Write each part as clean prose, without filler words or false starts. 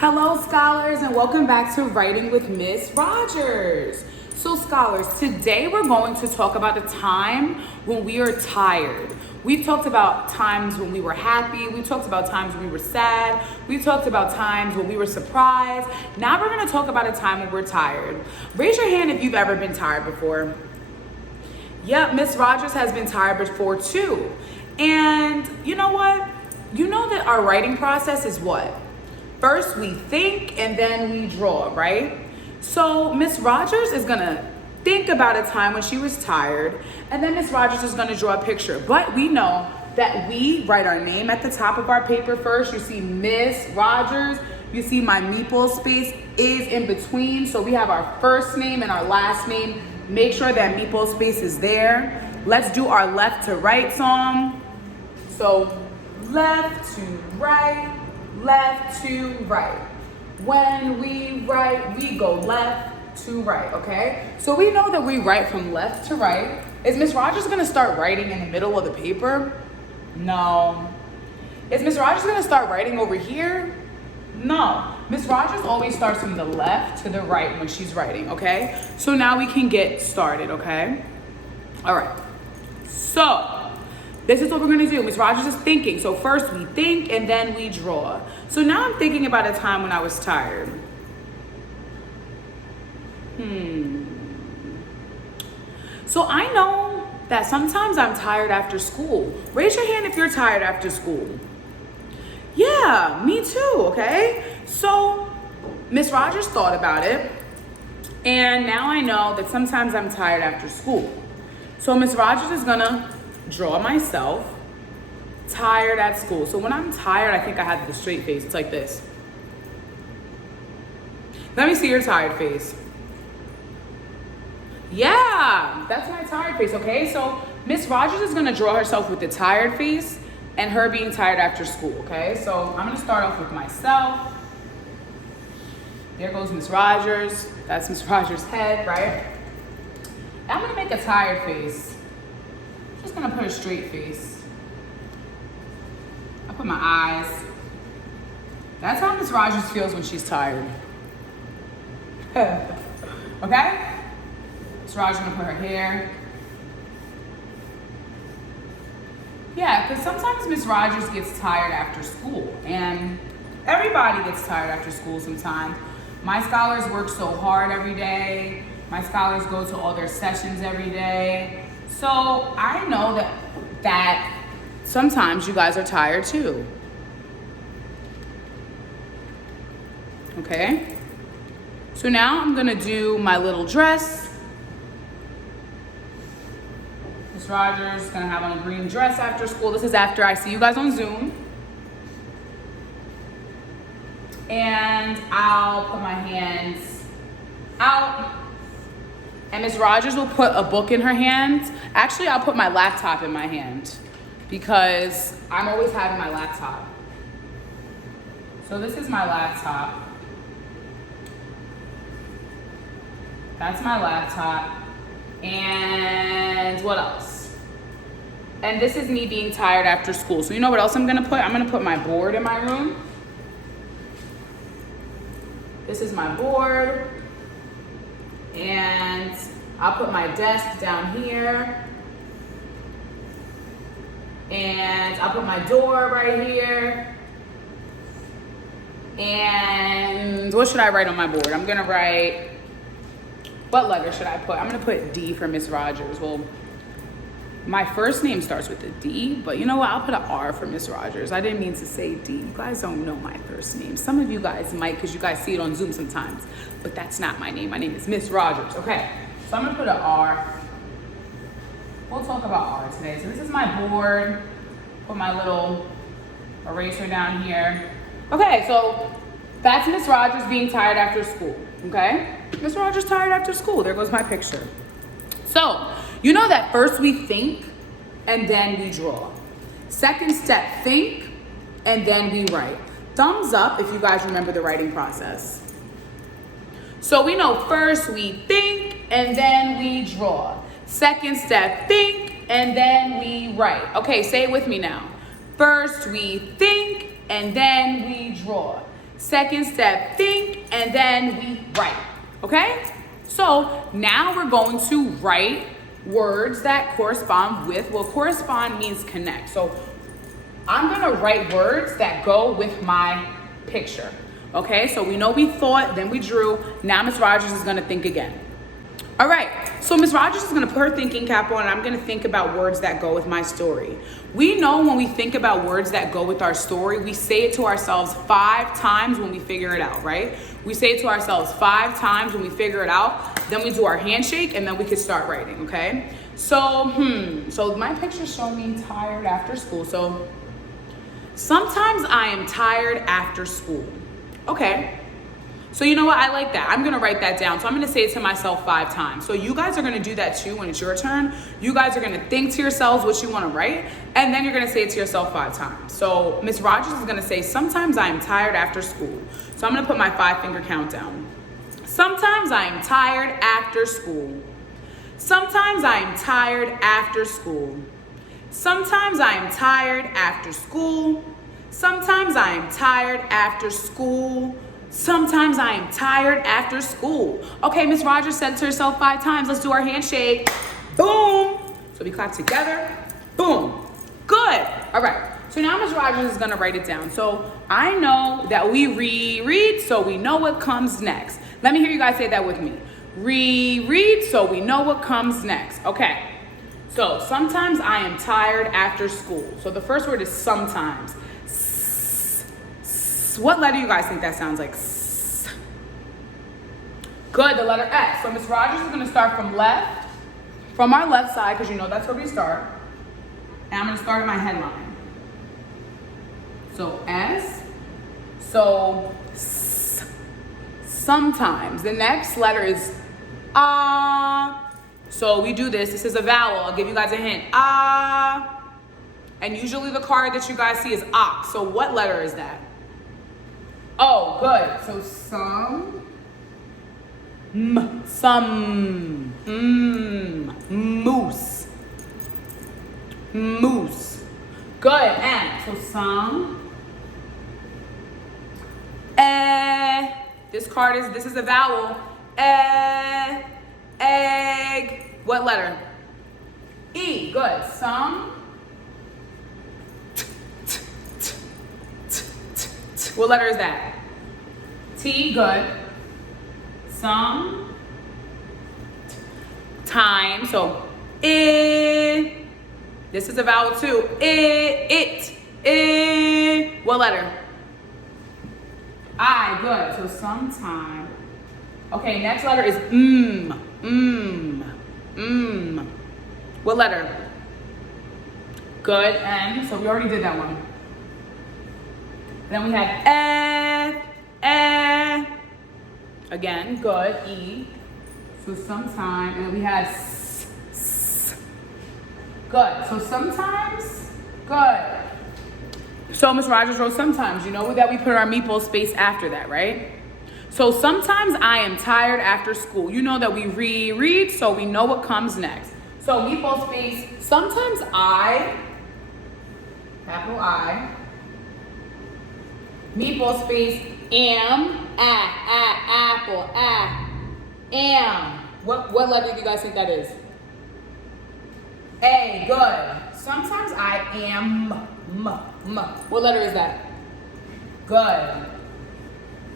Hello, scholars, and welcome back to Writing with Miss Rogers. So, scholars, today we're going to talk about a time when we are tired. We talked about times when we were happy. We talked about times when we were sad. We talked about times when we were surprised. Now we're going to talk about a time when we're tired. Raise your hand if you've ever been tired before. Yep, Miss Rogers has been tired before too. And you know what? You know that our writing process is what? First we think and then we draw, right? So Miss Rogers is gonna think about a time when she was tired, and then Miss Rogers is gonna draw a picture. But we know that we write our name at the top of our paper first. You see Miss Rogers, you see my meeple space is in between. So we have our first name and our last name. Make sure that meeple space is there. Let's do our left to right song. So left to right, left to right. When we write, we go left to right, okay? So we know that we write from left to right. Is Miss Rogers gonna start writing in the middle of the paper? No. Is Miss Rogers gonna start writing over here? No. Miss Rogers always starts from the left to the right when she's writing, okay? So now we can get started, okay? All right. So this is what we're gonna do. Miss Rogers is thinking. So first we think and then we draw. So now I'm thinking about a time when I was tired. So I know that sometimes I'm tired after school. Raise your hand if you're tired after school. Yeah, me too, okay? So Miss Rogers thought about it, and now I know that sometimes I'm tired after school. So Miss Rogers is gonna draw myself tired at school. So when I'm tired, I think I have the straight face. It's like this. Let me see your tired face. Yeah, that's my tired face, okay? So Miss Rogers is gonna draw herself with the tired face and her being tired after school, okay? So I'm gonna start off with myself. There goes Miss Rogers. That's Miss Rogers' head, right? I'm gonna make a tired face. Just gonna put a straight face. I put my eyes. That's how Miss Rogers feels when she's tired. Okay? Miss Rogers gonna put her hair. Yeah, because sometimes Miss Rogers gets tired after school, and everybody gets tired after school sometimes. My scholars work so hard every day. My scholars go to all their sessions every day. So I know that sometimes you guys are tired too. Okay? So now I'm gonna do my little dress. Miss Rogers is gonna have on a green dress after school. This is after I see you guys on Zoom. And I'll put my hands out. And Miss Rogers will put a book in her hand. Actually, I'll put my laptop in my hand because I'm always having my laptop. So this is my laptop. That's my laptop. And what else? And this is me being tired after school. So you know what else I'm gonna put? I'm gonna put my board in my room. This is my board. And I'll put my desk down here. And I'll put my door right here. And what should I write on my board? I'm gonna write, what letter should I put? I'm gonna put D for Miss Rogers. Well, my first name starts with a D, but you know what? I'll put an R for Miss Rogers. I didn't mean to say D. You guys don't know my first name. Some of you guys might, because you guys see it on Zoom sometimes, but that's not my name. My name is Miss Rogers, okay? So I'm gonna put an R. We'll talk about R today. So this is my board. Put my little eraser down here. Okay, so that's Miss Rogers being tired after school, okay? Miss Rogers tired after school. There goes my picture. So, you know that first we think and then we draw. Second step, think and then we write. Thumbs up if you guys remember the writing process. So we know first we think and then we draw. Second step, think and then we write. Okay, say it with me now. First we think and then we draw. Second step, think, and then we write, okay? So now we're going to write words that correspond with, well, correspond means connect. So I'm gonna write words that go with my picture, okay? So we know we thought, then we drew. Now Miss Rogers is gonna think again. All right, so Miss Rogers is gonna put her thinking cap on and I'm gonna think about words that go with my story. We know when we think about words that go with our story, we say it to ourselves 5 times when we figure it out, right? We say it to ourselves 5 times when we figure it out, then we do our handshake and then we can start writing, okay? So, so my pictures show me tired after school. So, sometimes I am tired after school. Okay. So you know what, I like that. I'm gonna write that down. So I'm gonna say it to myself 5 times. So you guys are gonna do that too when it's your turn. You guys are gonna think to yourselves what you wanna write, and then you're gonna say it to yourself 5 times. So Miss Rogers is gonna say, sometimes I am tired after school. So I'm gonna put my 5-finger countdown. Sometimes I am tired after school. Sometimes I am tired after school. Sometimes I am tired after school. Sometimes I am tired after school. Sometimes I am tired after school. Okay, Miss Rogers said it to herself 5 times. Let's do our handshake. Boom. So we clap together. Boom. Good. All right. So now Miss Rogers is going to write it down. So I know that we reread, so we know what comes next. Let me hear you guys say that with me. Reread, so we know what comes next. Okay. So sometimes I am tired after school. So the first word is sometimes. What letter you guys think that sounds like? Good, the letter S. So Miss Rogers is gonna start from our left side, because you know that's where we start. And I'm gonna start at my headline. So S, so sometimes. The next letter is ah. So we do this is a vowel. I'll give you guys a hint. Ah. And usually the card that you guys see is ox. So what letter is that? Oh, good. So moose. Moose. Good. And so some. This is a vowel. Egg. What letter? E. Good. Some. What letter is that? T, good. Some. Time, so I. This is a vowel too. It. What letter? I, good. So sometime. Okay, next letter is What letter? Good, N. So we already did that one. Then we had again, good, E. So sometime, and then we had good. So sometimes, good. So Miss Rogers wrote sometimes. You know that we put our meatball space after that, right? So sometimes I am tired after school. You know that we reread, so we know what comes next. So meatball space, sometimes I, capital I, meatball space, am, apple, am. What letter do you guys think that is? A, good. Sometimes I am, What letter is that? Good.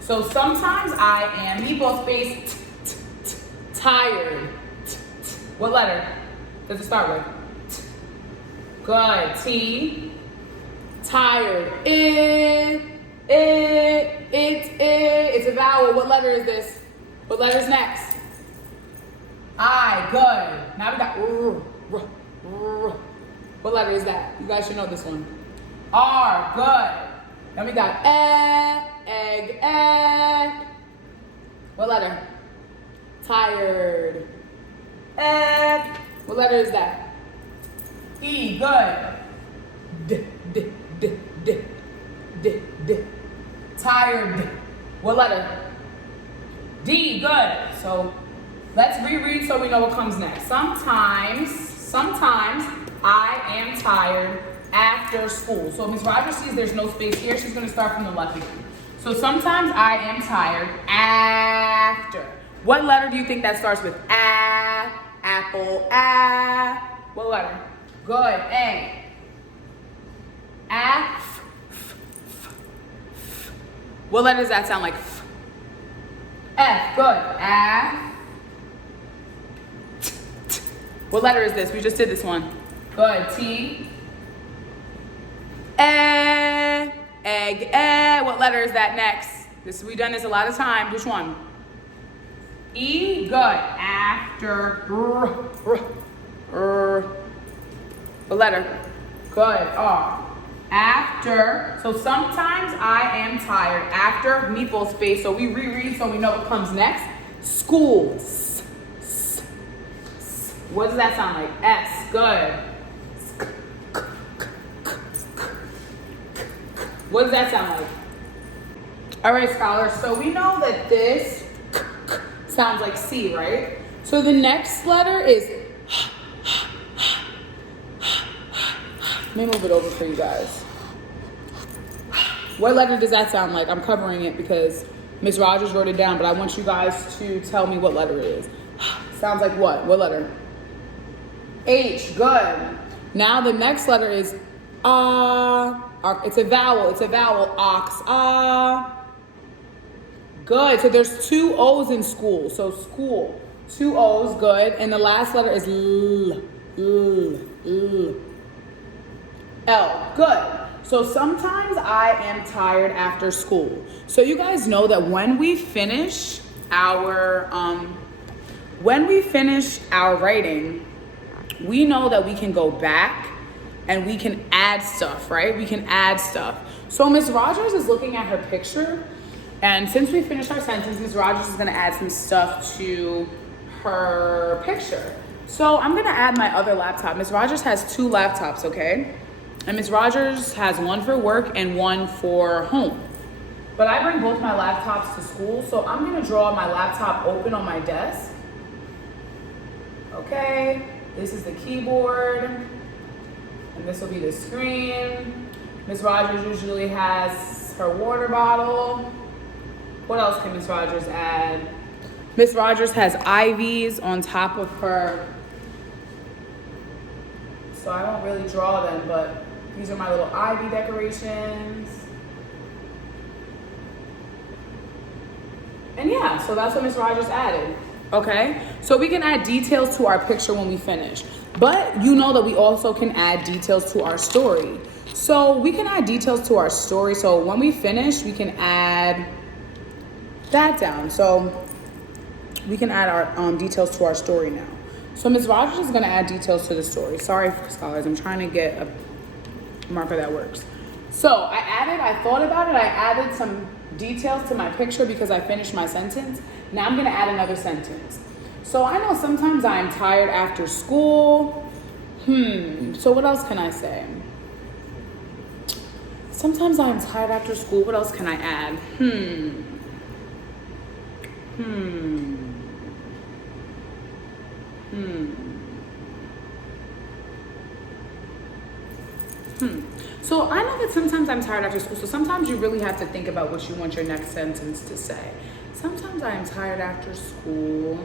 So sometimes I am, meatball space, tired. What letter does it start with? Good. T, tired. It's a vowel. What letter is this? What letter is next? I, good. Now we got What letter is that? You guys should know this one. R, good. Then we got egg. What letter? Tired. Egg. What letter is that? E, good. D. Tired. What letter? D, good. So let's reread so we know what comes next. Sometimes I am tired after school. So Ms. Rogers sees there's no space here. She's going to start from the left again. So sometimes I am tired after. What letter do you think that starts with a? Apple, a. What letter? Good, A. A. What letter does that sound like? F, good. A. What letter is this? We just did this one. Good, T. Egg, egg. What letter is that next? We've done this a lot of times. Which one? E, good. After. What letter? Good. R. After. So sometimes I am tired. After meatball space. So we reread so we know what comes next. Schools. What does that sound like? S. Good. What does that sound like? All right, scholars. So we know that this sounds like C, right? So the next letter is. Let me move it over for you guys. What letter does that sound like? I'm covering it because Miss Rogers wrote it down, but I want you guys to tell me what letter it is. Sounds like what? What letter? H. Good. Now the next letter is it's a vowel. It's a vowel. Ox. Good. So there's two O's in school. So school. Two O's. Good. And the last letter is L. L. Good. So sometimes I am tired after school. So you guys know that when we finish our writing, we know that we can go back and we can add stuff, right? We can add stuff. So Miss Rogers is looking at her picture, and since we finished our sentence, Miss Rogers is gonna add some stuff to her picture. So I'm gonna add my other laptop. Miss Rogers has two laptops, okay? And Miss Rogers has one for work and one for home. But I bring both my laptops to school, so I'm gonna draw my laptop open on my desk. Okay, this is the keyboard, and this will be the screen. Miss Rogers usually has her water bottle. What else can Miss Rogers add? Miss Rogers has IVs on top of her. So I won't really draw them, but these are my little ivy decorations. And yeah, so that's what Miss Rogers added. Okay, so we can add details to our picture when we finish. But you know that we also can add details to our story. So we can add details to our story. So when we finish, we can add that down. So we can add our details to our story now. So Ms. Rogers is gonna add details to the story. Sorry, scholars, I'm trying to get a marker that works. So I thought about it, I added some details to my picture because I finished my sentence. Now I'm gonna add another sentence. So I know sometimes I'm tired after school. So what else can I say? Sometimes I'm tired after school. What else can I add? So I know that sometimes I'm tired after school. So sometimes you really have to think about what you want your next sentence to say. Sometimes I am tired after school.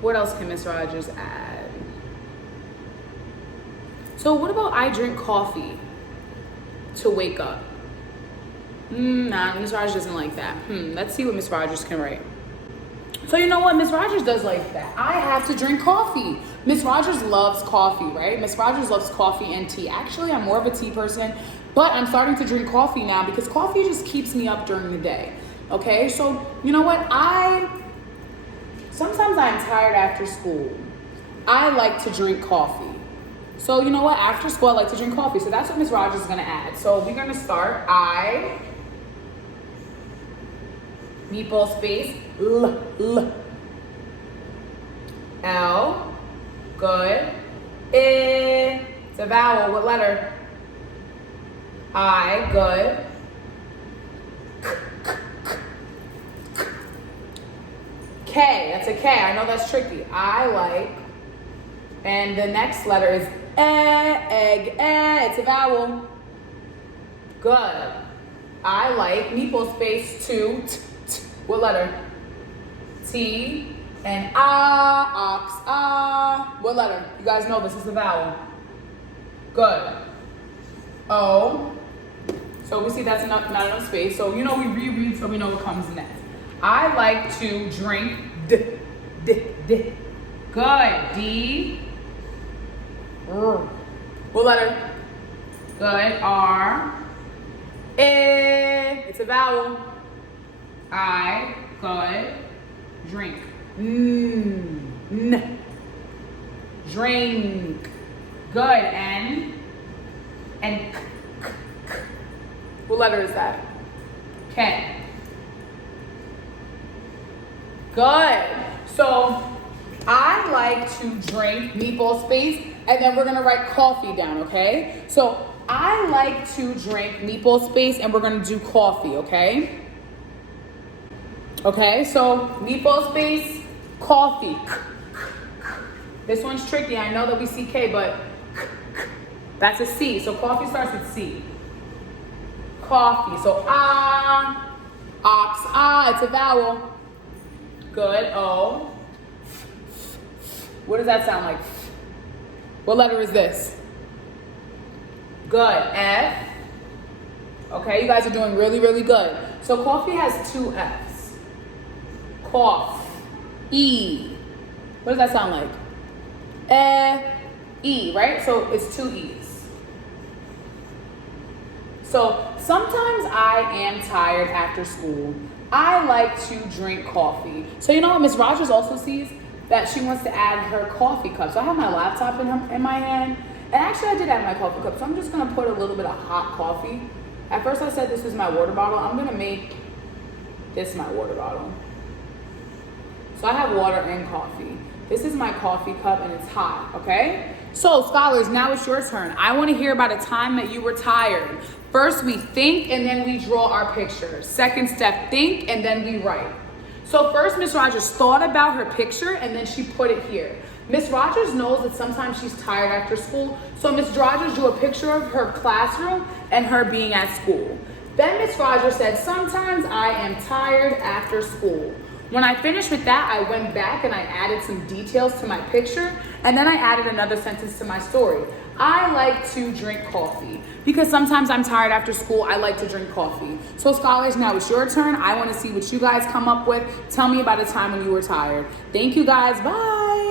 What else can Miss Rogers add? So what about I drink coffee to wake up? Nah, Miss Rogers doesn't like that. Let's see what Miss Rogers can write. So you know what? Miss Rogers does like that. I have to drink coffee. Miss Rogers loves coffee, right? Miss Rogers loves coffee and tea. Actually, I'm more of a tea person, but I'm starting to drink coffee now because coffee just keeps me up during the day. Okay, so you know what? Sometimes I'm tired after school. I like to drink coffee. So you know what? After school, I like to drink coffee. So that's what Miss Rogers is gonna add. So we're gonna start. I, meatball space, L, good, it's a vowel, what letter? I, good, K, that's a K, I know that's tricky. I like, and the next letter is egg, it's a vowel. Good. I like meatball space to what letter? T and ox, what letter? You guys know this is the vowel. Good. O. So we see that's not enough space. So we reread so we know what comes next. I like to drink d. Good. D. R. What letter? Good. R. It's a vowel. I. Good. Drink. N. Drink. Good. N. And k. What letter is that? K. Good. So I like to drink meatball space, and then we're gonna write coffee down, okay? So I like to drink meatball space, and we're gonna do coffee, okay? Okay, so meatball space, coffee. This one's tricky. I know that we see K, but that's a C. So coffee starts with C. Coffee. So ox, it's a vowel. Good. O. What does that sound like? What letter is this? Good. F. Okay, you guys are doing really, really good. So coffee has two F's. Cough. E. What does that sound like? E, right? So it's two E's. So sometimes I am tired after school. I like to drink coffee. So you know what Miss Rogers also sees? That she wants to add her coffee cup. So I have my laptop in my hand. And actually I did add my coffee cup. So I'm just gonna put a little bit of hot coffee. At first I said this was my water bottle. I'm gonna make this my water bottle. So I have water and coffee. This is my coffee cup and it's hot, okay? So scholars, now it's your turn. I wanna hear about a time that you were tired. First we think and then we draw our picture. Second step, think and then we write. So first Miss Rogers thought about her picture and then she put it here. Miss Rogers knows that sometimes she's tired after school. So Miss Rogers drew a picture of her classroom and her being at school. Then Miss Rogers said, sometimes I am tired after school. When I finished with that, I went back and I added some details to my picture, and then I added another sentence to my story. I like to drink coffee because sometimes I'm tired after school. I like to drink coffee. So scholars, now it's your turn. I want to see what you guys come up with. Tell me about a time when you were tired. Thank you guys. Bye.